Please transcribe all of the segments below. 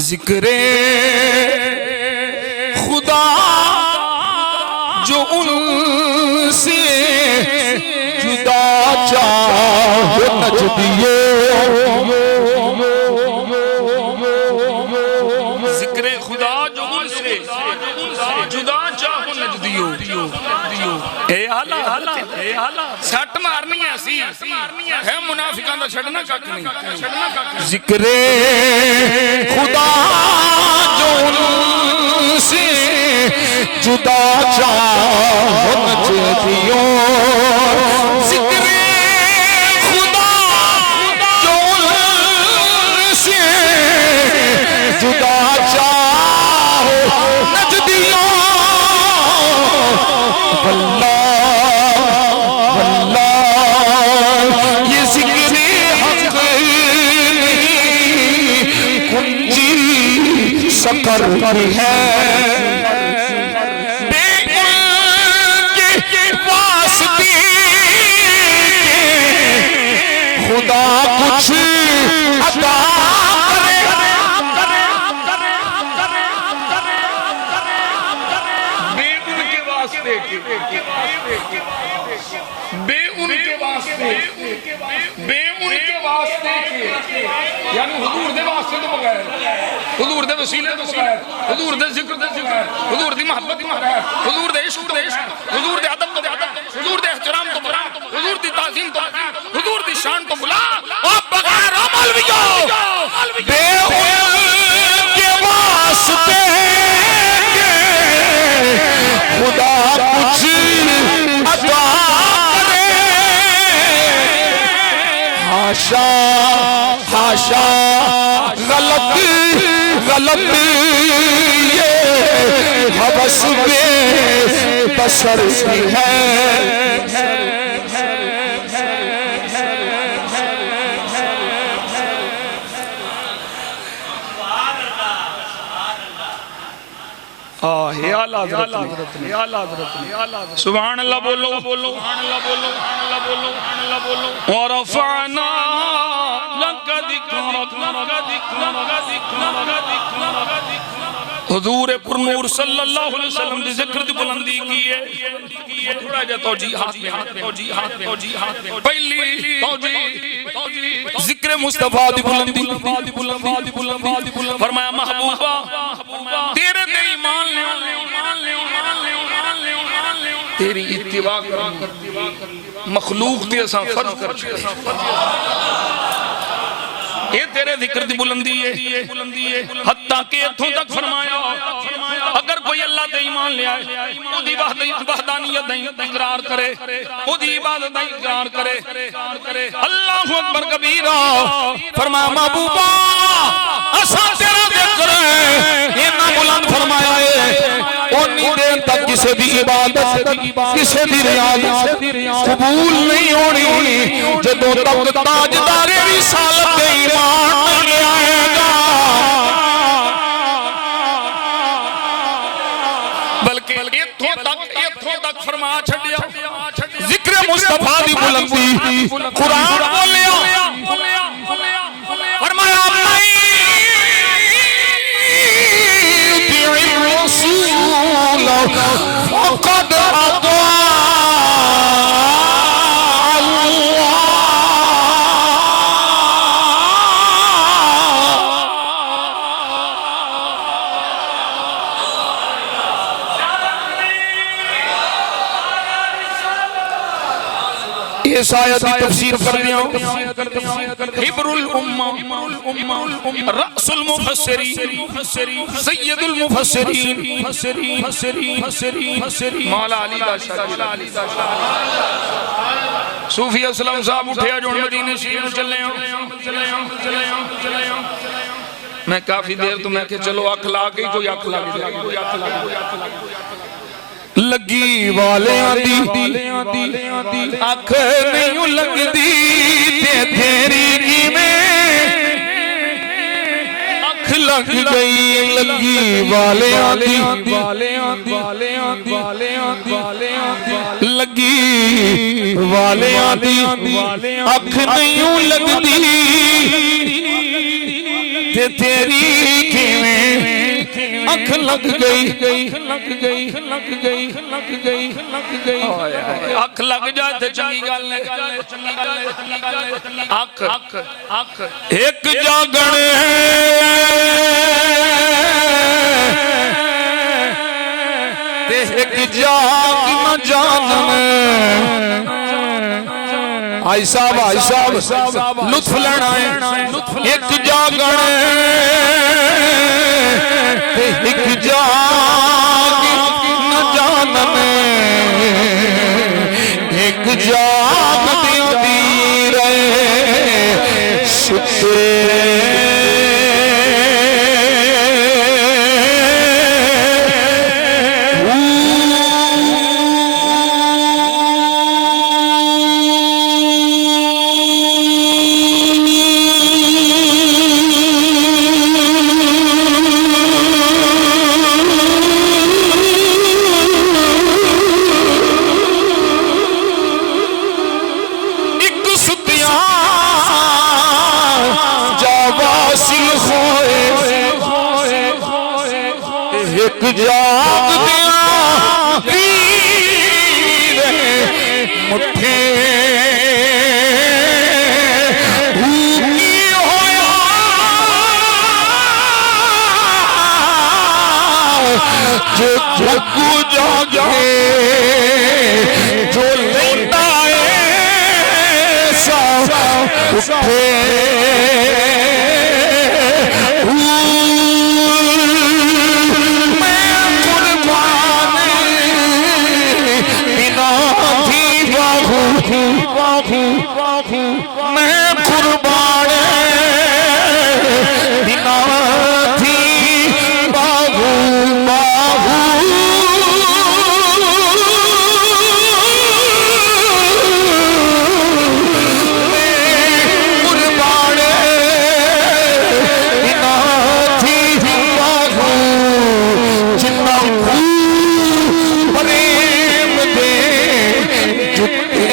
जिक्रे खुदा जो उनसे जुदा चाहो नजदियो, जिक्रे खुदा जो उनसे जुदा चाहो नजदियो। ए आला सट मारनी ऐसी है मुनाफिकां दा छड़ना कख नहीं। जिक्रे खुदा जो उनसे जुदा चाहो नजदियो, जिक्रे खुदा जो उनसे जुदा चाहो नजदियो। कर है के वास्ते खुदा कुछ अता करे, बे उनके वास्ते यानी हुजूर दे वास्ते तो बगैर, हुजूर दे वसीले तो बगैर, हुजूर दे जिक्र तो बगैर, हुजूर दी मोहब्बत तो बगैर, हुजूर दे इश्क तो इश्क, हुजूर दे अदब तो अदब, हुजूर दे एहतराम तो बगैर, हुजूर दी ताज़ीम तो हुजूर दी शान तो बुला और बगैर अमल भी हो बे उनके वास्ते खुदा कुछ अता करे। हाशा हाशा गलत ये हवस में बशर की है। सुभान अल्लाह बोलो, और रफ़अना लका ज़िक्रक, हुजूर पुरनूर सल्लल्लाहु अलैहि वसल्लम दी जिक्र दी बुलंदी की है। थोड़ा जा तौजीहात में पहली तौजीह जिक्र मुस्तफा दी बुलंदी, फरमाया महबूबा तेरे ते ईमान ले, तेरी इत्तिबा मखलूक ते असां फर्ज कर छड़े। ये तेरे जिक्र दी बुलंदी है, हत्ता के इत्थों तक फरमाया अगर कोई अल्लाह ते ईमान ले आए, ओदी वहदानियत दा इकरार करे, ओदी इबादत दा इकरार करे, अल्लाहु अकबर कबीरा। फरमाया महबूबा असा तेरा जिक्र इन्ना बुलंद फरमाया है, ओनी देर तक किसी दी इबादत किसी दी रियाजत कबूल नहीं होनी जदों तक ताजदारे रिसालत दे ईमान नहीं आएगा। बल्कि इत्थों तक फरमा छड़िया जिक्र मुस्तफा दी बुलंदी कुरान बोलिया, फरमाया फक़द अता इस आयत की तफसीर कर दिया हिब्रुल उम्मा रअसुल मुफस्सिरीन सय्यदुल मुफस्सिरीन मौला अली बादशाह सूफी असलम साहब उठे जो मदीने शरीफ चले। मैं काफी देर तो मैं चलो अख ला के कोई अख ला लगी वाले दी अख नहीं लगदी ते तेरी में अख लग गई। लगी वाले लगी वाले अख नहीं लगदी ते तेरी अख लग गई लग गई लग गई लग गई लग गई अख लग जाए ते चंगी गल है अख अख अख एक जागण ते एक जाग न जानन आई साहब लुत्फ लेना है एक जागण ते एक जाग न जानन एक जाग दी रहे सुते एक जाग दिया पीर मुठे होया जो जगू जागे जो लेता है सा उठे मैं कुर्बान बिना थी बाबू बाबू कुर्बान बिना थी बाबू जिन्ना प्रेम दे जुटे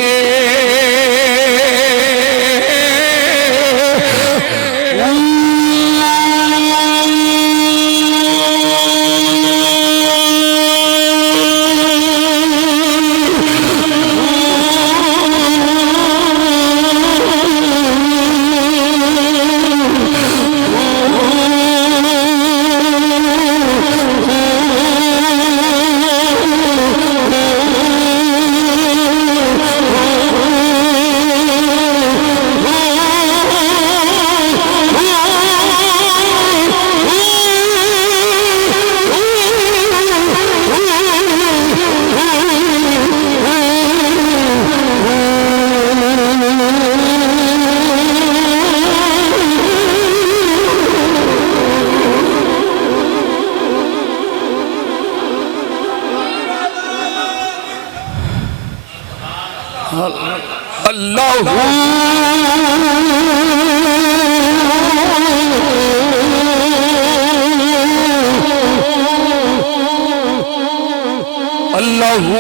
अल्लाह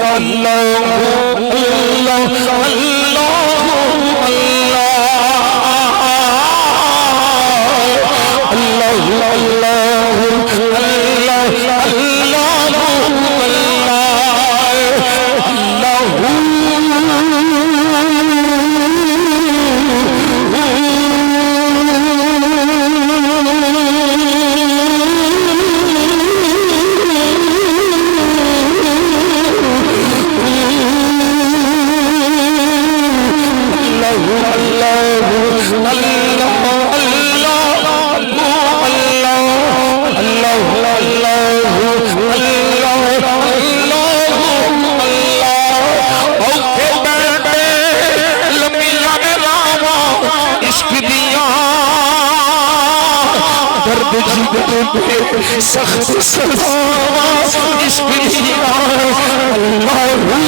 अल्लाह अल्लाह सख्त सदा इश्क दिया अल्लाह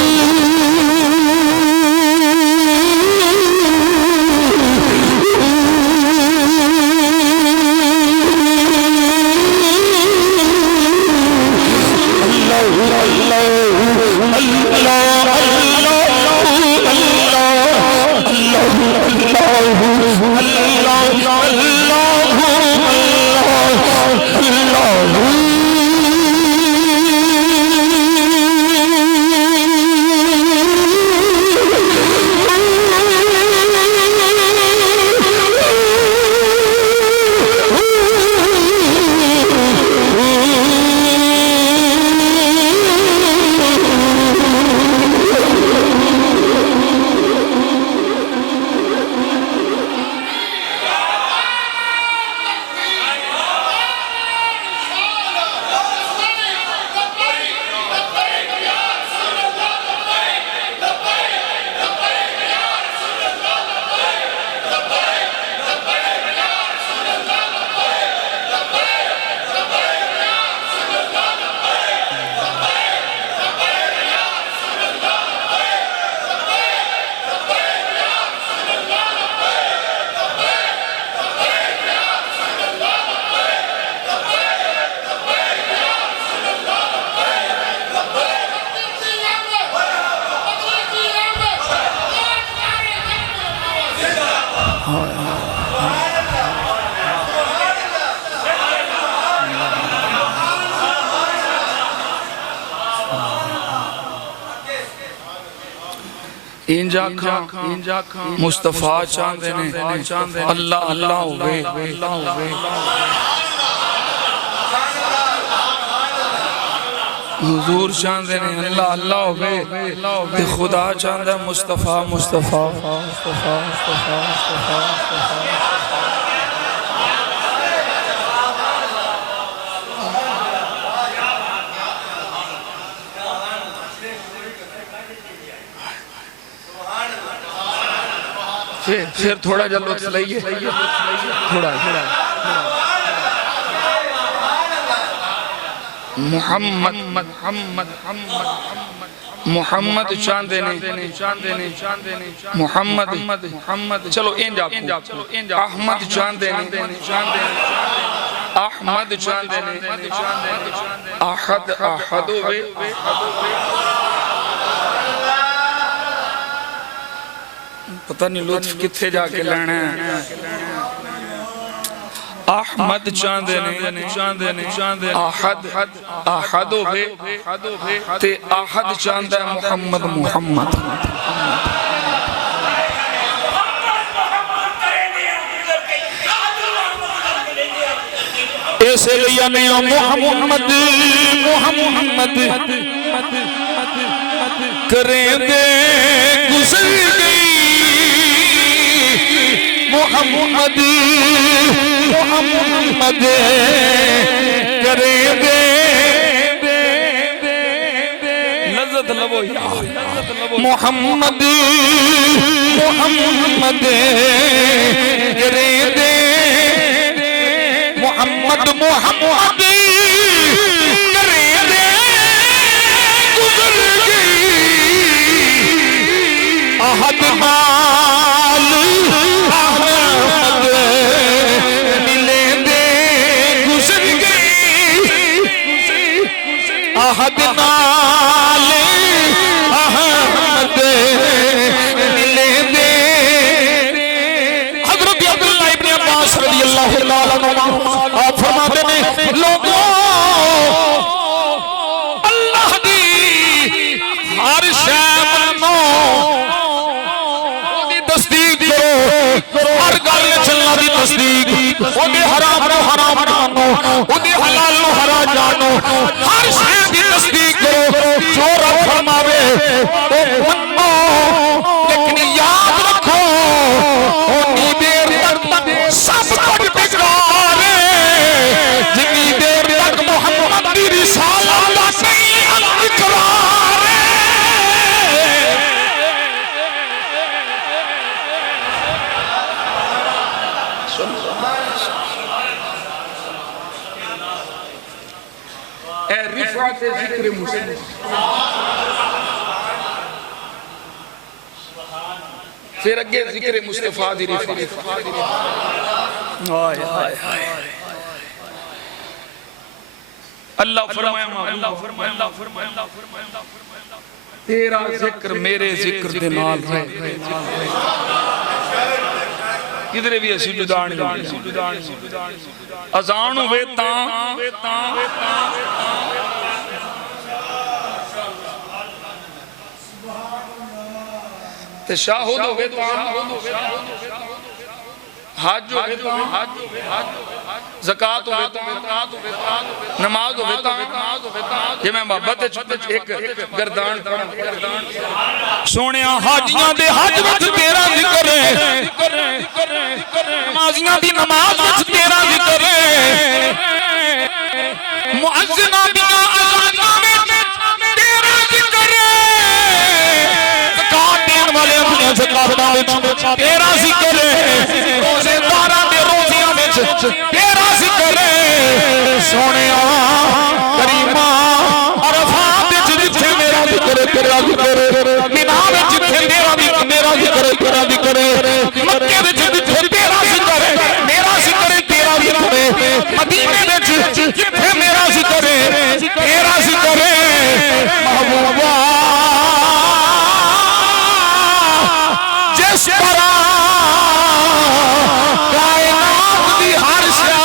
इंजा मुस्तफा चाहते ने अल्लाह अल्लाह होवे हुजूर चाहते ने अल्लाह अल्लाह होवे ते खुदा चाहता मुस्तफा मुस्तफा मुस्तफा मुस्तफा मुस्तफा फिर थोड़ा जा लुत्फ लइए थोड़ा मोहम्मद मोहम्मद चांदे ने मोहम्मद चलो इंजा अहमद चांदे ने अहमद चांदे ने अहद अहद वे पता नहीं लुत्फ किथे जाके लेना है अहमद चांदे ने अहद अहद होवे ते अहद चांदा है मोहम्मद मोहम्मद इसलिए मोहम्मद मोहम्मद करेंगे गुजर गई मोहम्मद मोहम्मद करेंगे लज़्ज़त लबो यार मोहम्मद मोहम्मद करेंगे मोहम्मद मोहम्मद करेंगे गुजर गई अहद माल अहद नाल अहमद मिले दे हज़रत अब्दुल्लाह इब्न अब्बास रज़ियल्लाहु तआला अन्हु आप फरमाते ने लोगों अल्लाह दी हर शै मन्नो ओदी तस्दीक करो हर गल चलना दी तस्दीक ओदे हराम नु हराम मानो ओदे हलाल नु हलाल जानो हर शै तस्दीक करो जो रब फरमावे वो मन्नो लेकिन याद रखो उतनी देर तक सब कुछ बेकार है जितनी देर तक मोहम्मद की रिसालत का नहीं इकरार है रिफात जिक्र मुस्लिम फिर अगे जिक्र मुस्तफा दी रिफात हाय हाय हाय अल्लाह फरमाया तेरा जिक्र मेरे जिक्र दे नाल रहे किधरे भी असी जुदा नहीं अजान होवे तां ते शाहुद होवे तां हज होवे तां ज़कात होवे तां नमाज होवे तां जे मैं मोहब्बत एक गर्दान सोनिया हाजियां दे हज विच तेरा जिक्र है नमाजियां दी नमाज विच तेरा जिक्र है मुअज्जिना दी अज़ानां विच तेरा जिक्र है ज़कात देण वाले अपनी ज़कातां विच तेरा जिक्र है रोज़ेदारां दे रोज़ियां विच तेरा जिक्र है सोनिया करीमा अरफात विच जिथे मेरा जिक्र तेरा जिक्र मिना विच जिथे मेरा जिक्र तेरा जिक्र मक्के विच जिथे तेरा जिक्र मेरा जिक्र तेरा जिक्र मदीने विच जिथे मेरा जिक्र तेरा जिक्र महबूबा जिस तरह कायनात दी हर शै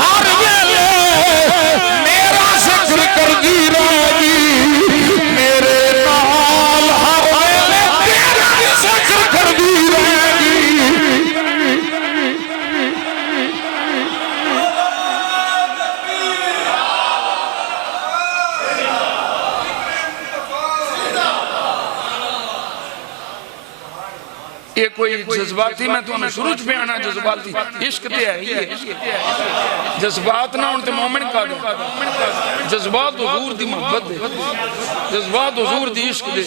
हर वेले मेरा जिक्र करदी रहेगी मेरे नाल हर वेले कोई जज्बाती मैं तुहानू शुरू च बयाना जज्बाती इश्क ते है ही है जज्बात ना होण ते मोमिन का जज्बात हुजूर दी मोहब्बत दे जज्बात हुजूर दी इश्क दे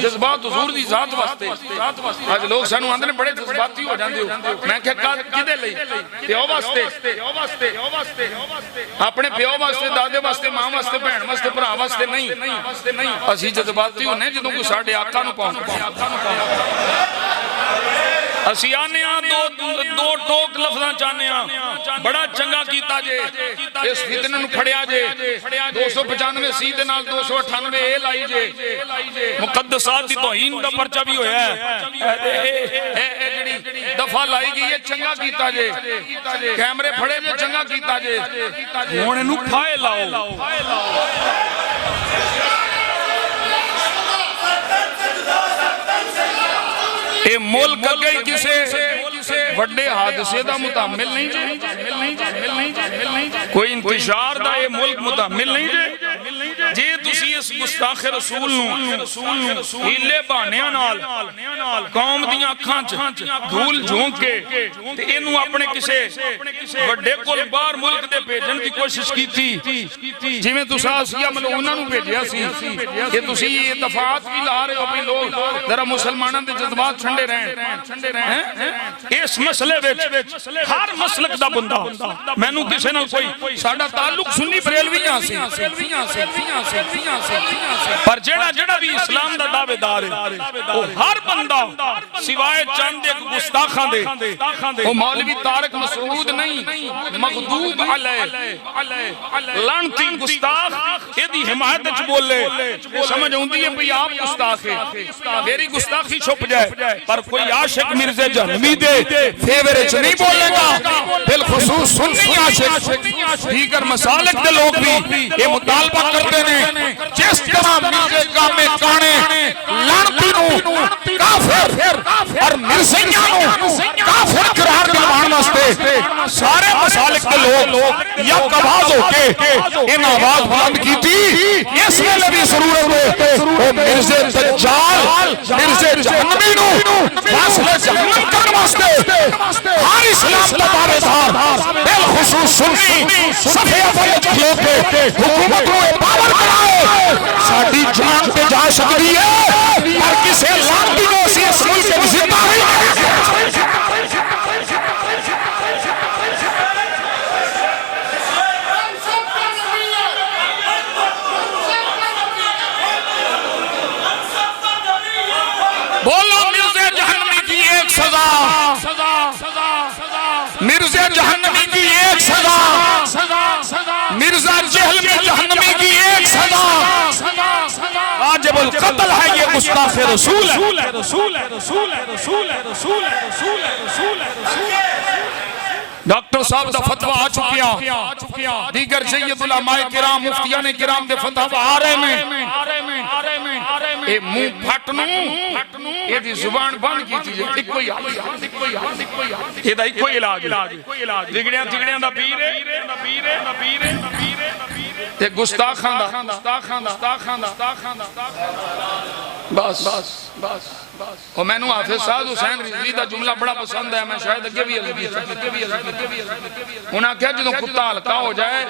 जज्बात हुजूर दी जात वास्ते आज लोग सानू आंदे ने बड़े जज्बाती हो जांदे हो मैं कहा किदे लई प्यो वास्ते अपने प्यो वास्ते दादे वास्ते मां वास्ते भैन वास्ते भरा वास्ते नहीं असीं जज्बाती होने जदों कोई साडे आका नू पाउंदा ਅਸੀਂ ਆਨੇ ਆ ਦੋ ਟੋਕ ਲਫ਼ਜ਼ਾਂ ਚਾਹਨੇ ਆ ਬੜਾ ਚੰਗਾ ਕੀਤਾ ਜੇ ਇਸ ਫਿਤਨੇ ਨੂੰ ਫੜਿਆ ਜੇ 295 ਸੀ ਦੇ ਨਾਲ 298 ਇਹ ਲਾਈ ਜੇ ਮੁਕੱਦਸਾਤ ਦੀ ਤੋਹੀਨ ਦਾ ਪਰਚਾ ਵੀ ਹੋਇਆ ਹੈ ਇਹ ਜਿਹੜੀ ਦਫਾ ਲਾਈ ਗਈ ਹੈ ਚੰਗਾ ਕੀਤਾ ਜੇ ਕੈਮਰੇ ਫੜੇ ਜੇ ਚੰਗਾ ਕੀਤਾ ਜੇ ਹੁਣ ਇਹਨੂੰ ਫਾਇ ਲਾਓ ये मुल्क अगे किसे वड्डे हादसे दा मुतामिल नहीं जे कोई इंतशार दा ये मुल्क मुतामिल नहीं जे तुसी इस गुस्ताख रसूल नू हीले बहानियां नाल कौम दी अखां च धूल झोंक के ते इनू अपने किसे वड्डे कोल बाहर मुल्क दे भेजण दी कोशिश कीती जिवें तुसां असिया मतलब उन्हां नू भेजिया सी कि तुसी ये दफात भी ला रहे हो भी लोग जरा मुसलमानां दे जज्बात ठंडे रहन इस मसले विच हर मसलक दा बंदा मैनू किसे नाल कोई साडा ताल्लुक सुन्नी बरेलवियां से पर जेड़ा भी इस्लाम दा दावेदार है वो हर बंदा सिवाय चंद एक गुस्ताखां दे वो मौलवी तारक मसूद नहीं मखदूब अलैह लानती गुस्ताख एदी हिमायत च बोले समझ आउंदी है भई आप गुस्ताख है मेरी गुस्ताखी छुप जाए पर कोई आशिक मिर्जे जहनवी दे फेवर च नहीं बोलेगा बिलखुसूस सुन्नी आशिक दीगर मसालिक दे लोग भी ये मुतालबा करते ने जिस तरह मिर्जे कामे काने लानती नु काफिर और मिर्जियां नु काफिर करार दिलवाण वास्ते सारे मसालिक दे लोग यक आवाज होके इन आवाज बुलंद कीती इस वेले भी जरूरत है ओ मिर्जे दज्जाल मिर्जे जहनवी नु फासले जहन्नम करने वास्ते हर इस्लाम का दावेदार बिलखुसूस सुन्नी सफे अव्वल च खलो के हुकूमत को पावर कराओ साडी जान ते जा सकदी है पर किसे लानती नु असीं इस मुल्क विच जिंदा नहीं बोलो मिर्जे जहन्नमी की एक सजा मिर्जे जहन्नमी की एक सजा मिर्जा जहलमी जहन्नमी की एक सजा वाजिबुल कत्ल है ये गुस्ताख रसूल डॉक्टर साहब दा फतवा आ चुकिया दीगर सैयद उलमाए किराम मुफ्तियां ने किराम दे फतवा आ रहे हैं ए मुंह फट नू एदी जुबान बंद कीती जे इको ही एदा इको इलाज बिगड़ियां तिगड़ियां दा पीर ते गुस्ताखां दा बस और मैनू हाफिज साहब हुसैन रिजवी दा जुमला बड़ा पसंद है मैं शायद अगे भी उन्हें आख्या जो कुत्ता हल्का हो जाए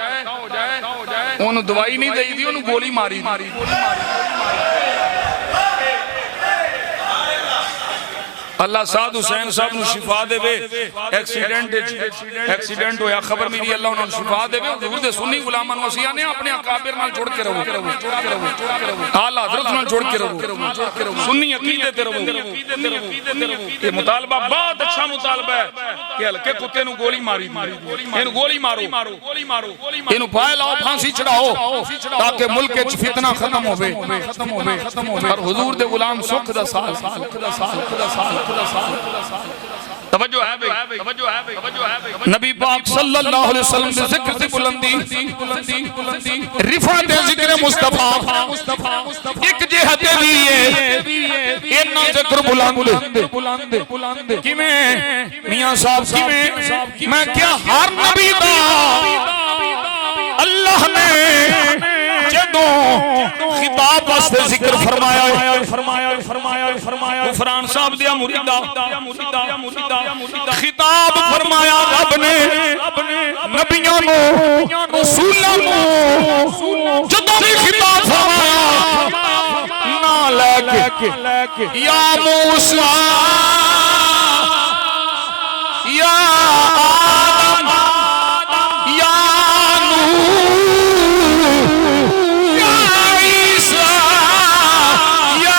ओनू दवाई नहीं देई दी ओनू गोली मारी अल्लाह साद हुसैन साहब नु शिफा देवे एक्सीडेंट होया खबर मेरी अल्लाह उन्हें शिफा देवे हुजूर दे सुन्नी गुलामां नु असीं आने अपने अकाबिर नाल जुड़ के रहो आला हजरत नाल जुड़ के रहो सुन्नी अकीदे ते रहो ये मुतालबा बहुत अच्छा मुतालबा है कि हल्के कुत्ते नु गोली मारी इनु गोली मारो इनु फाय लाओ फांसी चढ़ाओ ताकि मुल्क विच फितना खत्म होवे और हुजूर दे गुलाम सुख दा साल तवज्जो है भाई नबी पाक सल्लल्लाहु अलैहि वसल्लम दे जिक्र दी बुलंदी रिफात जिक्र मुस्तफा एक जिहत दी है इन्ना जिक्र बुलंद किवें मियां साहब किवें मैं क्या हर नबी दा अल्लाह ने जदों खिताब वास्ते जिक्र फरमाया गुफरान साहब दी मुरीदा खिताब फरमाया रब ने नबियों को रसूलों को जदों भी खिताब फरमाया ना लेके या मूसा या आदम या नूह या ईसा या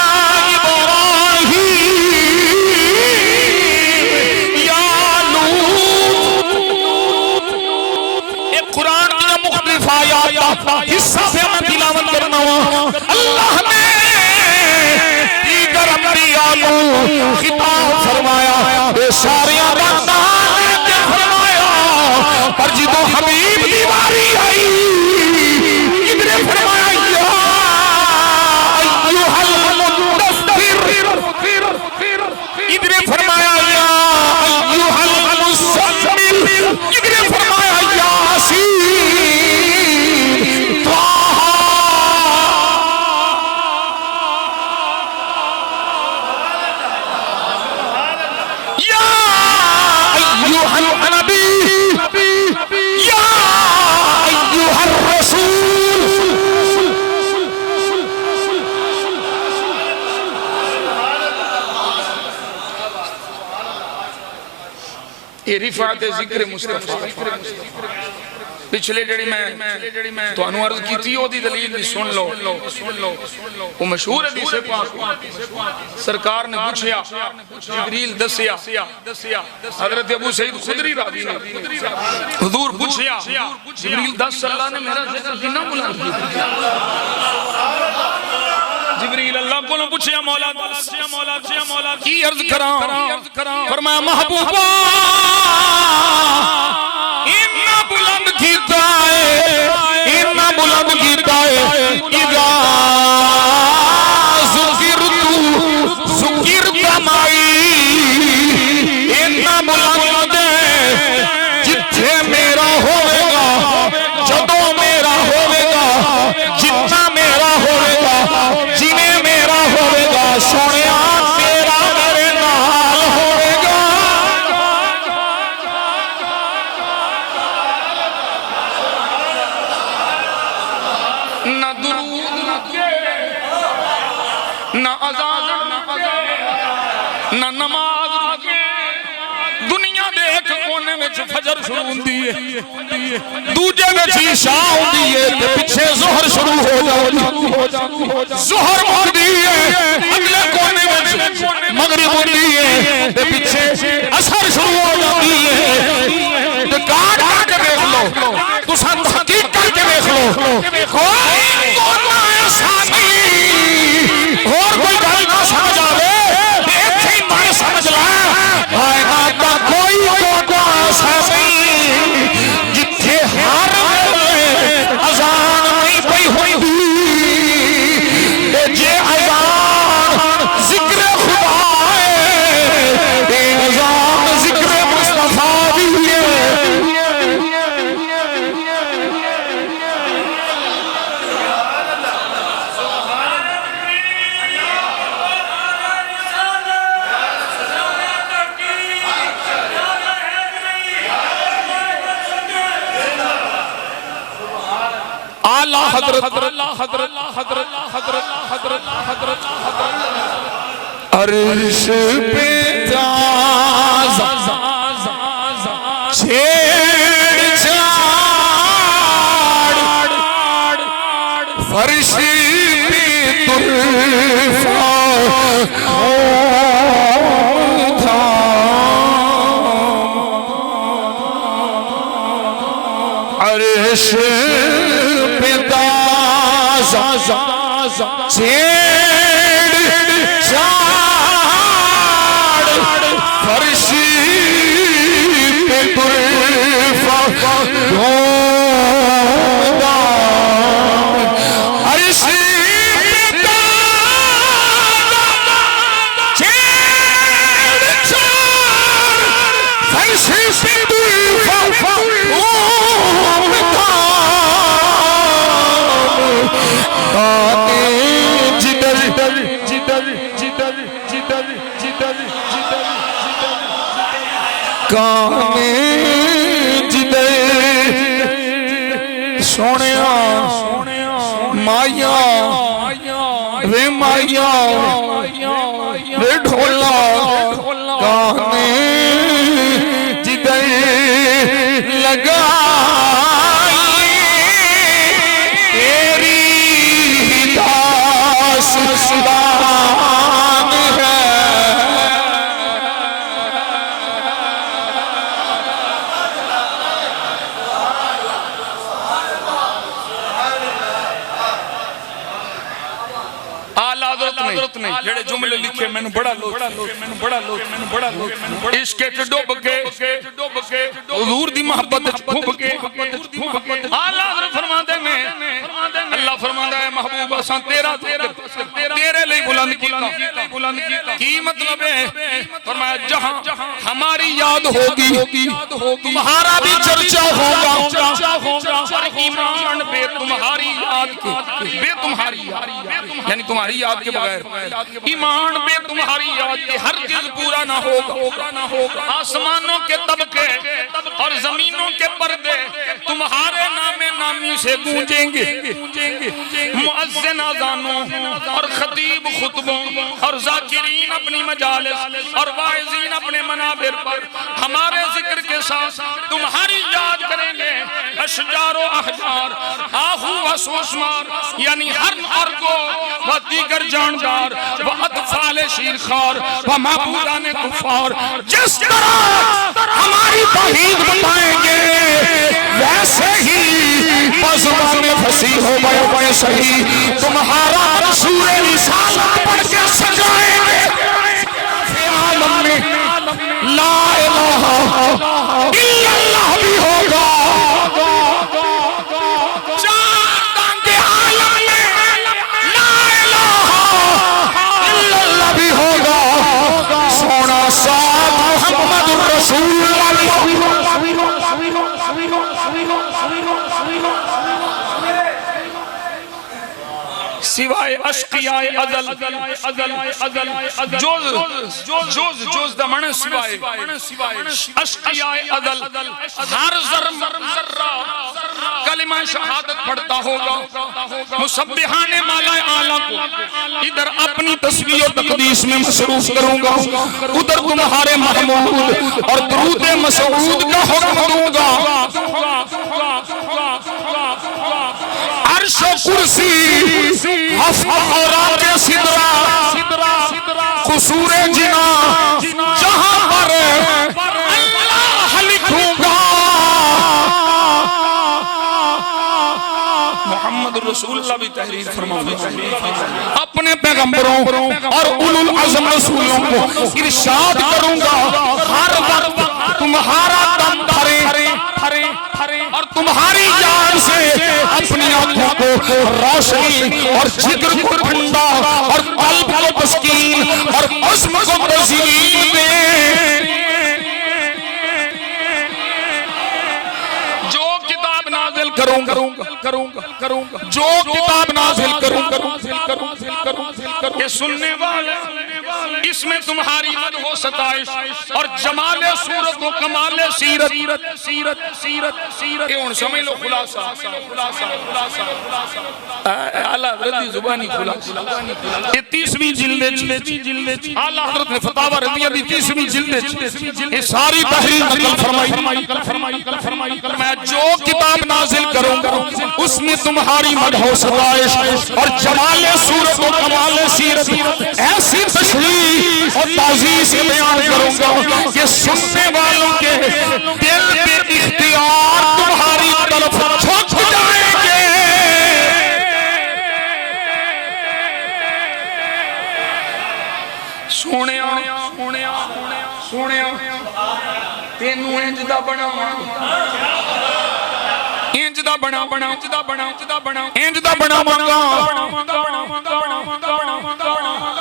इब्राहीम या लूत एक कुरान की मुख्तलिफ आयात का हिस्सा से मैं तिलावत करना हूं अल्लाह ने दीगर अंबिया को खिताब फरमाया इशारियां पर जिदो हबीब की बारी आई इधरे फरमाया या अय्युहल मुद्दस्सिर इधरे फरमाया या अय्युहल मुज़म्मिल इधरे फरमाया यासीन ताहा या अय्युहल नबी रिफात जिक्र मुस्तफा पिछले जड़ी मैं तुहानू अर्ज कीती ओदी दलील भी सुन लो वो मशहूर हदीस पाक सरकार ने पूछया जिब्रील दसया हजरत अबू सईद खुदरी रावी ने हुजूर पूछया जिब्रील 10 अल्लाह ने मेरा जिक्र कितना बुलंद किया जिब्रील अल्लाह को पूछया मौला की अर्ज करा फरमाया महबूबा इन्ना बुलंद कीता है इन्ना बुलंद कीता है इदा ज़ुकिरतु माई इन्ना बुलंद जिथे मेरा होवेगा जदों मेरा होवेगा जितना मेरा होवेगा जिने मेरा होवेगा सोनिया तेरा मेरे नाल होवेगा ना दुरूद ना अज़ान ना नमाज दुनिया दे एक कोने विच फजर शुरू हुंदी है दूजे विच इशा हुंदी है ते पीछे ज़ोहर शुरू हो जांदी ज़ोहर मुकदी है अगले कोने विच मगरिब हुंदी है ते पीछे असर शुरू हो जांदी है ते काट के देख लो तुसां तहकीक करके देख लो कोई कोना ऐसा नहीं और कोई गल ना समझ आवे इत्थे ही मैं समझ ला कायनात कोई कोना ऐसा नहीं जिथे हर अजान नहीं पई हुंदी जे अजान जिक्र खुदा है ते अजान जिक्र मुस्तफा भी है आला हजरत अर्श पे छेड़छाड़ फर्श पे तुल्फा अर्श पे छेड़छाड़ फर्श पे तुल्फा अर्श पे छेड़छाड़ फर्श पे तुल्फा जिदर काने जिदे सोनिया माया वे माया वे ढोला काने जिदे लगा तेरी दास जेड़े जुमले लिखे मैंने बड़ा लो इश्क च डुब के हुजूर दी मोहब्बत च डुब के आला हज़रत फरमाते ने अल्लाह फरमांदा है महबूब असां तेरे लिए बुलंद कीता की मतलब है फरमाया जहां हमारी याद होगी तुम्हारा भी चर्चा होगा और ईमान बे तुम्हारी याद के बे तुम्हारी यानी तुम्हारी याद के बगैर ईमान बे तुम्हारी याद के हर चीज पूरा ना होगा आसमानों के तबके और जमीनों के पर्दे तुम्हारे नामे नामी से गूंजेंगे मुअज्जिन अज़ानों और खतीब खुतबों और जाकिरीन अपनी मजालिस और वाइज़ीन अपने मनाबिर पर हमारे जिक्र के साथ तुम्हारी याद करेंगे अशजारो अहजार आहू व सोशमार यानी हर को व दीगर जानदार व अतफाले शीरखार व महबूबाने कुफार जिस तरह हमारी तौहीद बताएंगे वैसे ही ज़बाने फसी हो गए सही तुम्हारा रसूल रिसालत पढ़ के सजाएंगे आलम में ला इलाहा इल्लल्लाह भी होगा सिवाय अश्कियाए अज़ल जोज दमन सिवाय अश्कियाए अज़ल हर ज़र्रा कलिमा शहादत पढ़ता होगा मुसब्बिहाने माला आला को इधर अपनी तस्बीह और तकदीस में मसरूफ करूंगा उधर तुम्हारे महमूद और दुरूद मसऊद का हुक्म दूंगा अर्श कुर्सी हफ़ सिदरा कुसूरे जिना जहां पर अल्लाह लिखूंगा मोहम्मद रसूलुल्लाह भी तहरीर फरमाऊंगा अपने पैगंबरों और उलुल अज़म रसूलों को इरशाद करूंगा हर वक्त तुम्हारा दम धरे और तुम्हारी जान से अपनी आंखों को रोशनी और जिगर को ठंडा और कल्ब को तस्कीन और उस्म को तज़ीन दे जो किताब नाज़िल करूंगा जो किताब नाज़िल करूंगा ये सुनने वाले इसमें तुम्हारी मद हो सताइश और जमाले सूरत व कमाले सीरत ये उन समझ लो खुलासा आला हज़रत की ज़ुबानी खुलासा ये 30वीं जिल्द आला हज़रत ने फतावा रज़िया दी 30वीं जिल्द ये सारी तहरीर नकल फरमाई मैं जो किताब नाज़िल करूंगा उसमें तुम्हारी मद हो सताइश और जमाले सूरत व कमाले सीरत ऐसी तशरीह और ताज़ीज़ से बयान करूंगा कि सुनने वालों के दिल के इख्तियार तुम्हारी तरफ झुक जाएंगे सोने तेनू इंज दा बनावां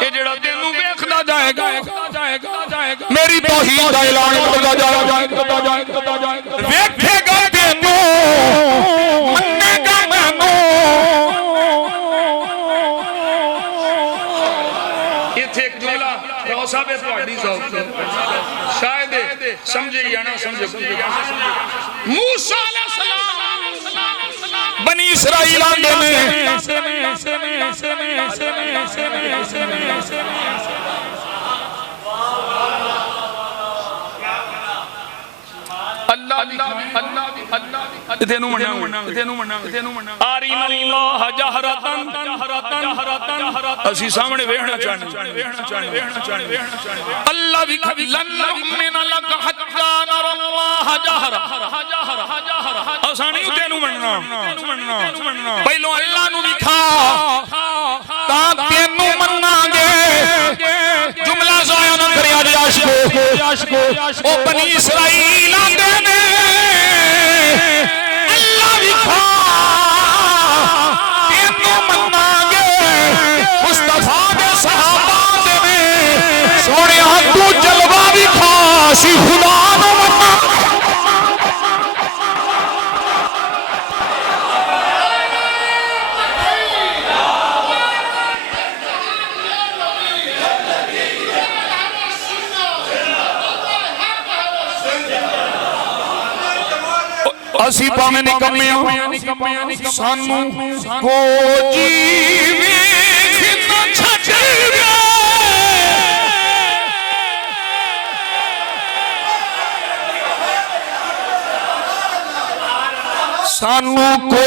ये जेड़ा तेनू वेखदा जाएगा मेरी तौहीद दा ऐलान करदा जाएगा वेखेगा तेनू मन्नेगा मैनू इथे एक जुमला गौसा बे ਤੁਹਾਡੀ ज़ौक़ शायद समझे या ना मूसा अलैहिस्सलाम बनी इसराइल आंदे ने असी सामने वेखना चाहते अल्लाह भी पहलो अल्लाह नू विखा तेनू मन्नांगे जुमला जाया ना करे आशिको ओ बनी इसराइल आंदे ने अल्लाह विखा तेनू मन्नांगे मुस्तफा दे सहाबा दे सोनिया तू जलवा विखा सी खुदा नू मन्ना असी भावें निकम्मे सानू को जीवे सानू को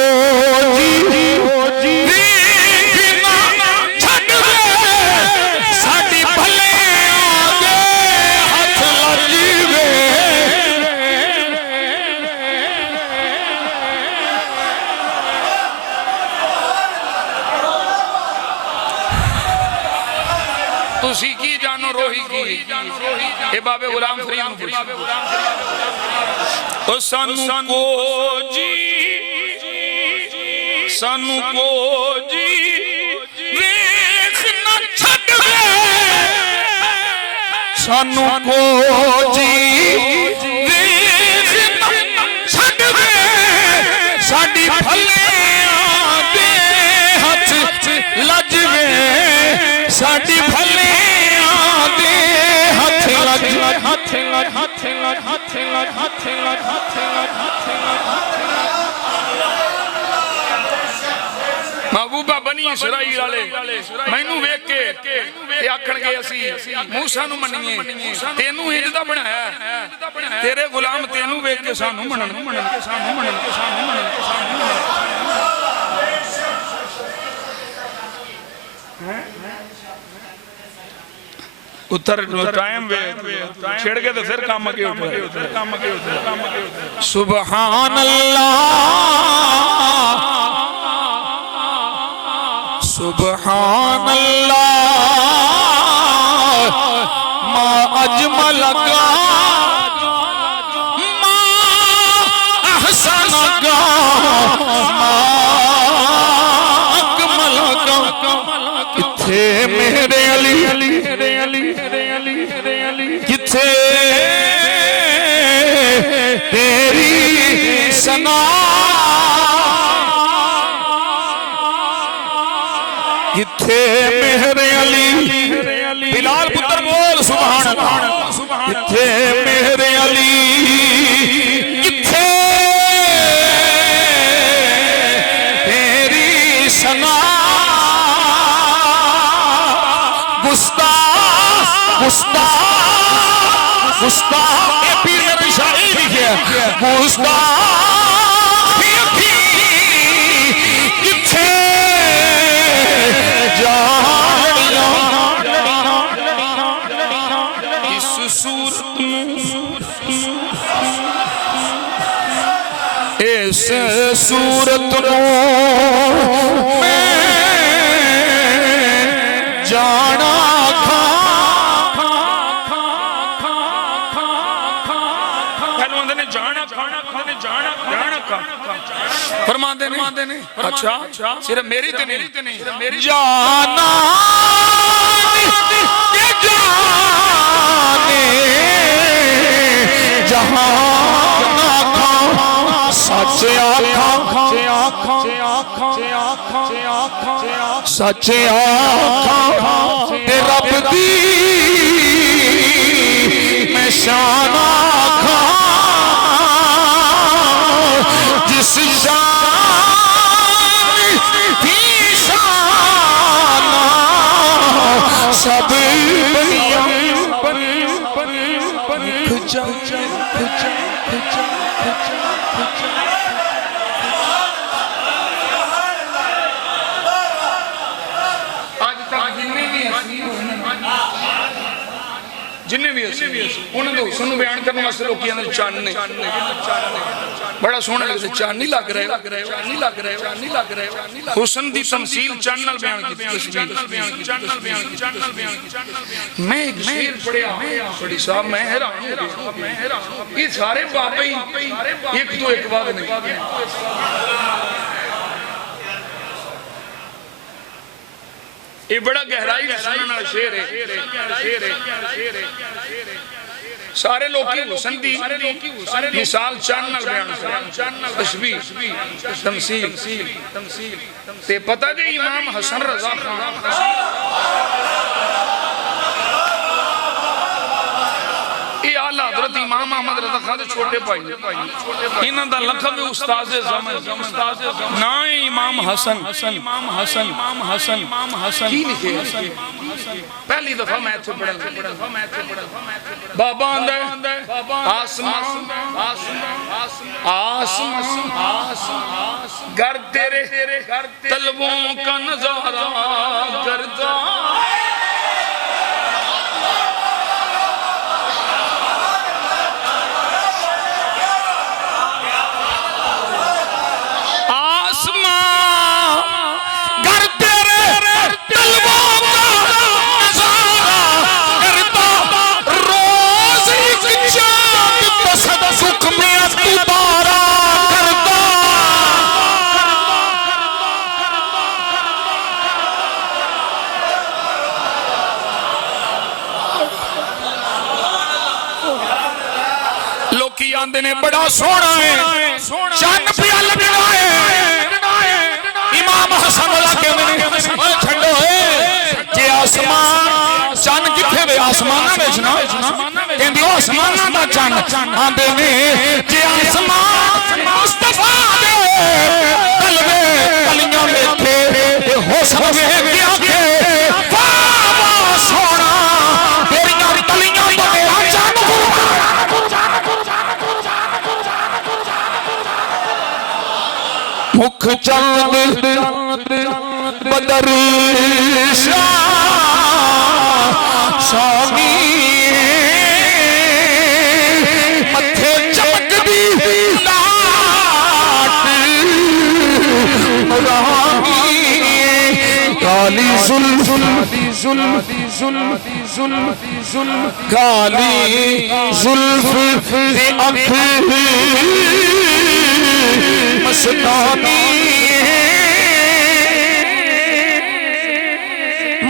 की जानो रोही की ए बाबे गुलाम फरीद तो सानू को जी वेख ना छड़ सानू को जी वेख ना छड़ साडी भलियां दे हथ लजवे साडी महबूबा बनी इसराइल वाले मैनू वेख के आखणगे असी मूसा नू मन्नीए तेनू इंज दा बनाया तेरे गुलाम तेनू वेख के सानू मनन उत्तर टाइम वे छिड़ के तो फिर काम के उठे सुभान अल्लाह सुभान अल्लाह मा अजमल का मा अहसन का मा अकमल का किथे मेरे अली किथे तेरी सना किथे मेरे अली बिलाल पुत्र बोल सुभान अल्लाह किथे मेरे अली किथे तेरी सना गुस्ताख ए पीर मेरे शायरी लिखे गुस्ताख किथे इस सूरत इस सूरत में जाना फरमाते ने अच्छा सिर्फ मेरी ते नहीं मेरी जाना के जाने जहां सच आँखां सच आँखां रब दी मैं शान आँखां सब जिन्हें भी उन्होंने हुसन बयान करने वास्ते लोग चंद ने बड़ा सोहना लगता चांद नहीं लग रहे हुसन की तमसील चंद नाल बयान की मैं एक शेर पढ़िया बड़ी साहब मैं हैरान हो गया ये सारे बाबे एक तो एक बात नहीं ये बड़ा गहराई सुनने वाला शेर है सारे लोग की हुसन दी मिसाल चंद नाल बयान तशबीह तमसील ते पता जे इमाम हसन रजा खान ये आला हजरत इमाम अहमद रजा खान दे छोटे भाई इन्हां दा लक़ब है उस्ताद ज़मान ना इमाम हसन की लिखे पहली दफा मैं इत्थे पढ़न बाबा आंदा आसमान घर तेरे तलबों का नजारा करता ने बड़ा सोना है चंद पिया लगना है इमाम हसन वाला कहंदे ने छड्डो जे आसमान चंद किथे वे आसमानां विच ना कहंदी ओ आसमानां दा चंद आंदे ने जे आसमान मुस्तफा दे कलवे कलियां लेखे ते हुस्न वेख के आखे वाह वाह सोना तेरियां कलियां तो मेरा चंद मुख चंद बदर स्वामी मथे चमकदी लाट रामी काली जुल्फ काली जुल्फ अख मस्तानी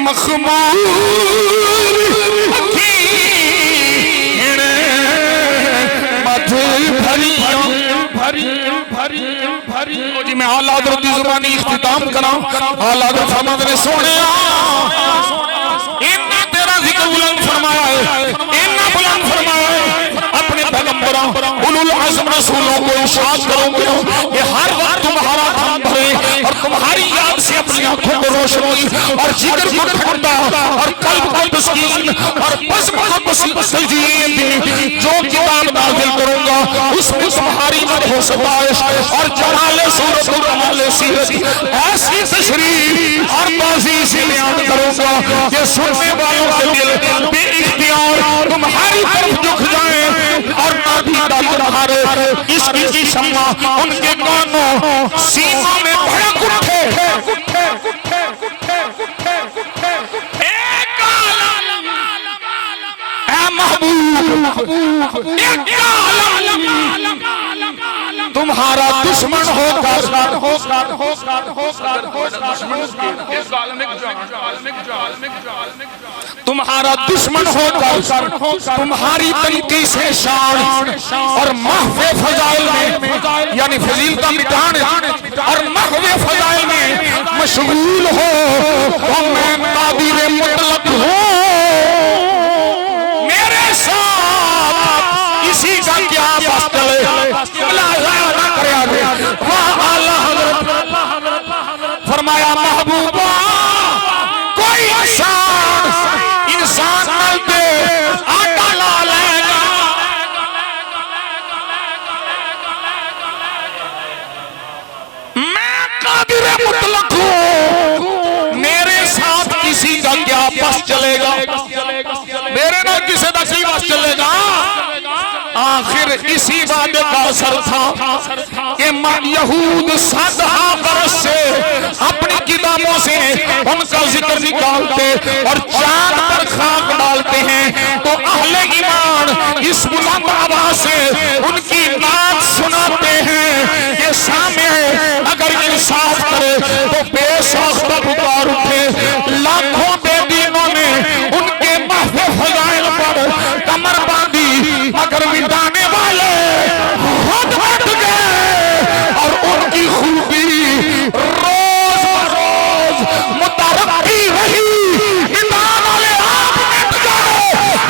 मखमूर मध भरी जी मैं आला हज़रत की ज़ुबानी इख्तिताम करा आला हज़रत फरमाते ने सोनिया इन्ना तेरा जिक्र बुलंद फरमाया है इन्ना बुलंद फरमाया है अपने पैगंबरों उलुल अज़्म रसूलों को इरशाद करोगे कि हर वक्त तुम्हारा काम भरे और तुम्हारी याद से अपनी आंखों को रोशनी और जिगर को ठंडा और कल्ब को तस्कीन और बज़्म को तस्कीन जो किताब नाज़िल करूंगा उसमें तुम्हारी मदह सताइश और जलाले सूरत और कमाले सीरत ऐसी तशरीह और ताज़ीम से बयान करूंगा कि सुनने वालों के दिल बेइख्तियार तुम्हारी तरफ झुक जाए और नाभी तुम्हारे इसकी शम्मा उनके कानों सीमा में भड़क उठे तुम्हारा दुश्मन होकर तुम्हारा दुश्मन होकर तुम्हारी तनकी से शान और महवे फजाइल में यानी फजीलता मिटाने और महवे फजाइल में मशगूल हो तो मैं कादिर मुतलक हूँ मेरे साथ इसी का क्या बात चले महबूबा कोई इंसान मिलते आटा ला लेगा। मैं कादिर मुतलक हूं, मेरे साथ किसी का क्या बस चलेगा, मेरे ना किसी का की बस चलेगा। आखिर इसी वादे का असर था कि यहूद 7 बरस से अपनी किताबों से उनका जिक्र निकालते और चांद पर खाक डालते हैं, तो अहले ईमान इस बुलंद आवाज से उनकी बात सुनाते हैं कि सामने अगर इंसाफ करे तो बेसाख्ता पुकार उठे। लाखों बेदीनों ने उनके महफूज फजाइल पर कमर बांधी, अगर मिटाने वाले खुद हट गए और उनकी खूबी रोज बरोज मुतरक्की रही। ईमान वाले आप मिट गए,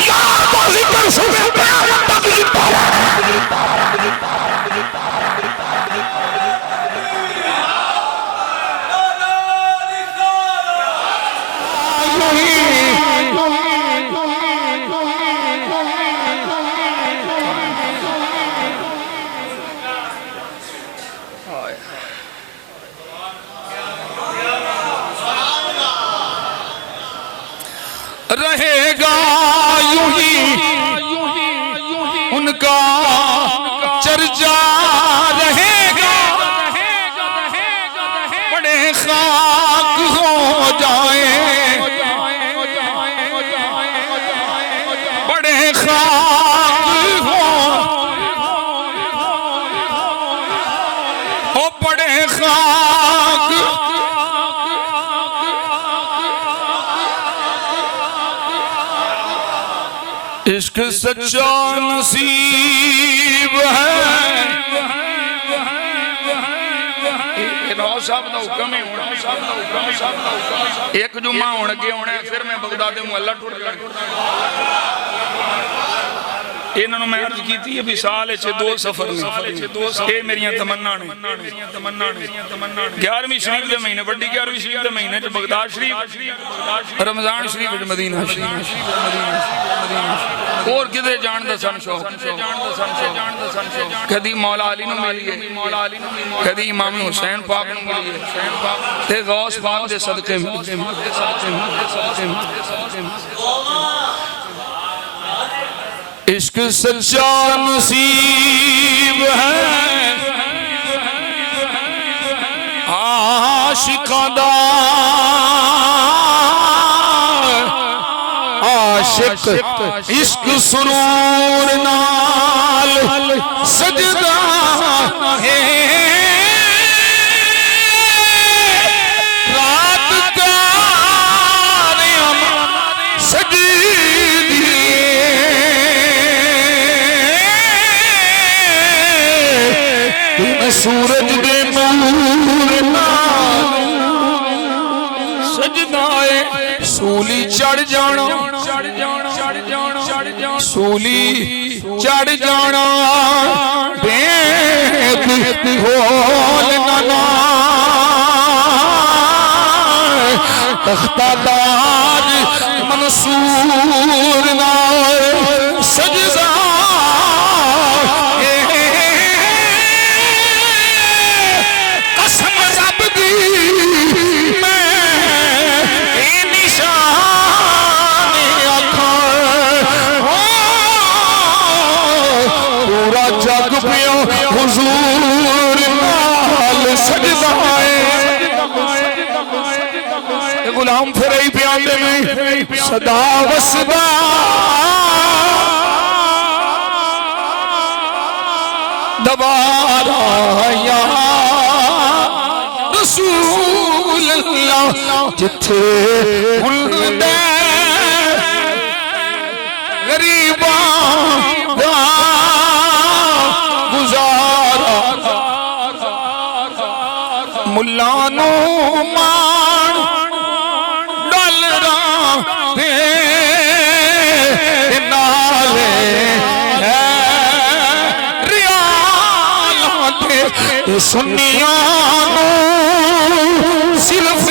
यार तो जिक्र सुबह क़यामत तक जिंदा रहे। रहेगा यूं ही उनका चर्चा रहेगा, बड़े खाक हो जाए, बड़े खाक हो बड़े खाक। इश्क सच्चा नसीब है, एक जुम्मा होने के होने फिर मैं बगदाद मुहल्ला टूट इन्होंने मैं अर्ज की थी अभी साल 2 सफर ये मेरिया तमन्ना ने 11वीं शरीफ के महीने बड़ी 11वीं शरीफ के महीने बगदाद शरीफ रमजान शरीफ मदीना शरीफ और किधरे जान दा सन शौक कदी मौला अली नु मिलिए कदी इमाम हुसैन पाक नु मिलिए ते गौस पाक दे सदके इश्क सच्चा नसीब है आशिकां दा आशिक इश्क सुरूर नाल सजदा है रात का सजी सूरज दे नूर सजदा है सूली चढ़ जाना सूली चढ़ जाना बेद होलना तख्तादार मंसूर ना सजदा गुलाम फिर प्यादे में सदा वसदा दबारा या रसूल अल्लाह जिथे हुंदे गरीबा दा गुजारा मुल्ला नु सुनिया सिर्फ